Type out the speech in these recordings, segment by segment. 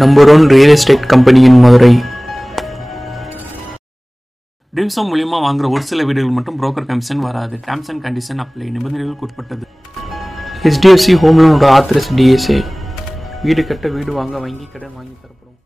Number 1 real estate company in Madurai. Dreams home மூலியமா வாங்குற ஒரு சில வீடுகள் மட்டும் புரோக்கர் கமிஷன் வராது. Terms and condition apply. நிபந்தனைகளுக்கு உட்பட்டது. HDFC Home Loan authorise DSA. வீடு கட்ட வீடு வாங்க வங்கி கடன் வாங்கி தரப்படும்.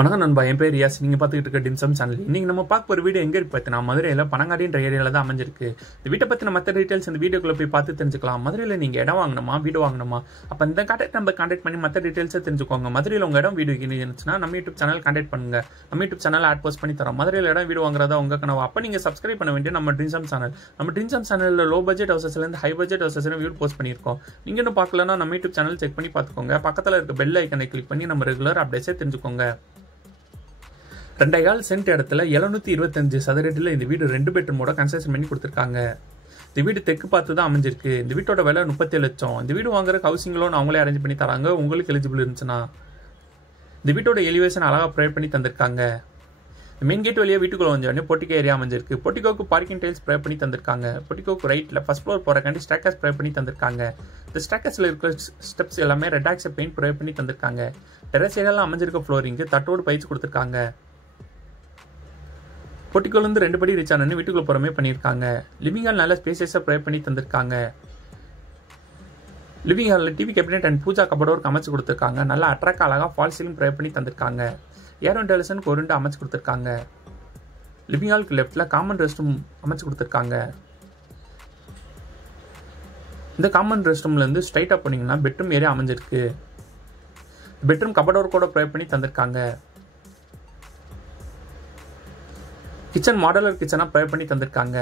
வணக்கம் நண்பா, என் பேர் ரியாஸ். நீங்கள் பார்த்துக்கிட்டு இருக்க டிம்சம் சேனல். இன்றைக்கி நம்ம பார்க்க ஒரு வீடு எங்கே இருக்கு பார்த்தீங்கன்னா மதுரையில் பனங்காடின்ற ஏரியாவில் தான் அமைஞ்சிருக்கு. இந்த வீட்டை பற்றின மற்ற டீட்டெயில்ஸ் இந்த வீடியோக்குள்ளே போய் பார்த்து தெரிஞ்சுக்கலாம். மதுரையில் நீங்கள் இடம் வாங்கணுமா வீடு வாங்கணுமா, அப்போ இந்த கான்டாக்ட் பண்ணி மற்ற டீட்டெயில்ஸை தெரிஞ்சுக்கோங்க. மதுரையில் உங்கள் இடம் வீடு இருந்துச்சுன்னா நம்ம யூடியூப் சேனல் கான்டாக்ட் பண்ணுங்கள். நம்ம யூடியூப் சேனல் ஆட் போஸ்ட் பண்ணி தரோம். மதுரையில் இடம் வீடு வாங்குறதா உங்கள் கனவு. அப்போ நீங்கள் சப்ஸ்கிரைப் பண்ண வேண்டிய நம்ம டிம்சம் சேனல். நம்ம டிம்சம் சேனலில் லோ பட்ஜெட் ஹவுசஸ்லேருந்து ஹை பட்ஜெட் ஹவுசஸ்லேருந்து வீடு போஸ்ட் பண்ணியிருக்கோம். நீங்கள் இன்னும் பார்க்கலன்னா நம்ம யூடியூப் சேனல் செக் பண்ணி பார்த்துக்கோங்க. பக்கத்தில் இருக்க பெல் ஐக்கனை கிளிக் பண்ணி நம்ம ரெகுலர் அப்டேட்ஸை தெரிஞ்சுக்கோங்க. 2.25 சென்ட் இடத்துல 725 சதுரடியில் இந்த வீடு 2 பெட்ரூமோட கன்ஸ்ட்ரக்ஷன் பண்ணி கொடுத்துருக்காங்க. இந்த வீடு தெற்கு பார்த்து தான் அமைஞ்சிருக்கு. இந்த வீட்டோட விலை 37 லட்சம். இந்த வீடு வாங்குற ஹவுசிங் லோன் அவங்களே அரேஞ்ச் பண்ணி தராங்க. உங்களுக்கு எலிஜிபிள் இருந்துச்சுன்னா இந்த வீட்டோட எலிவேஷன் அழகாக ப்ரொவைட் பண்ணி தந்திருக்காங்க. மெயின் கேட் வழியாக வீட்டுக்குள்ள வந்தோடனே பொட்டிக்கோ ஏரியா அமைஞ்சிருக்கு. பொட்டிக்கோக்கு பார்க்கிங் டைல்ஸ் ப்ரொவைட் பண்ணி தந்திருக்காங்க. பொட்டிக்கோக்கு ரைட்டில் ஃபர்ஸ்ட் ஃப்ளோர் போகிறக்காண்டி ஸ்டாக்கர்ஸ் ப்ரொவைட் பண்ணி தந்திருக்காங்க. இந்த ஸ்டாக்கர்ஸில் இருக்கிற ஸ்டெப்ஸ் எல்லாமே ரெட் ஆக்ஸை பெயிண்ட் ப்ரொவைட் பண்ணி தந்திருக்காங்க. டெரஸ் ஏரியாலாம் அமைஞ்சிருக்க ஃப்ளோரிங்கு தட்டோடு பயிற்சி கொடுத்துருக்காங்க. பொட்டிக்கோலேருந்து 2 படி ரீச் ஆனு வீட்டுக்குள்ள புறமே பண்ணியிருக்காங்க. லிவிங் ஹால் நல்ல ஸ்பேசஸை ப்ரொவைட் பண்ணி தந்திருக்காங்க. லிவிங் ஹாலில் TV cabinet and puja cupboard அமைச்சு கொடுத்துருக்காங்க. நல்லா அட்ராக்ட் அழகாக ஃபால் சீலிங் ப்ரொவைட் பண்ணி தந்திருக்காங்க. ஏர் வென்டிலேஷனுக்கு ஒரு அமைச்சு கொடுத்துருக்காங்க. லிவிங் ஹாலுக்கு லெஃப்டில் காமன் ரெஸ்ட் ரூம் அமைச்சு கொடுத்துருக்காங்க. இந்த காமன் ரெஸ்ட் ரூம்லேருந்து ஸ்ட்ரைட்டாக போனீங்கன்னா பெட்ரூம் ஏரியா அமைஞ்சிருக்கு. பெட்ரூம் கபோர்டு கூட ப்ரொவைட் பண்ணி தந்திருக்காங்க. கிச்சன் மாடலர் கிச்சனாக ப்ரொவைட் பண்ணி தந்திருக்காங்க.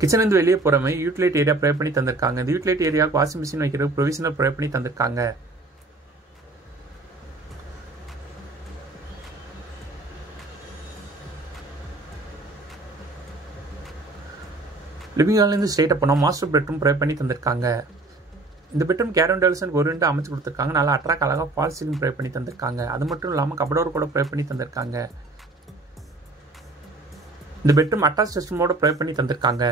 கிச்சன்லேருந்து வெளியே போகிற யூட்டிலைட் ஏரியா ப்ரொவைட் பண்ணி தந்திருக்காங்க. இந்த யூட்டிலைட் ஏரியாவுக்கு வாஷிங் மிஷின் வைக்கிற ப்ரொவிஷனல் ப்ரொவைட் பண்ணி தந்திருக்காங்க. லிவிங் ஹால்லேருந்து ஸ்ட்ரெயிட்டாக போனால் மாஸ்டர் பெட்ரூம் ப்ரொவைட் பண்ணி தந்திருக்காங்க. இந்த பெட்ரூம் கேர் வென்டிலேஷனுக்கு ஒரு விண்டோ அமைச்சு கொடுத்துருக்காங்க. நல்லா அட்ராக்ட் அழகாக ஃபால் சீலிங் ப்ரொவைட் பண்ணி தந்திருக்காங்க. அது மட்டும் இல்லாமல் கபோர்டு கூட ப்ரொவைட் பண்ணி தந்திருக்காங்க. இந்த பெட்ரூம் அட்டாச் ரெஸ்ட் ரூமோட ப்ரொவைட் பண்ணி தந்திருக்காங்க.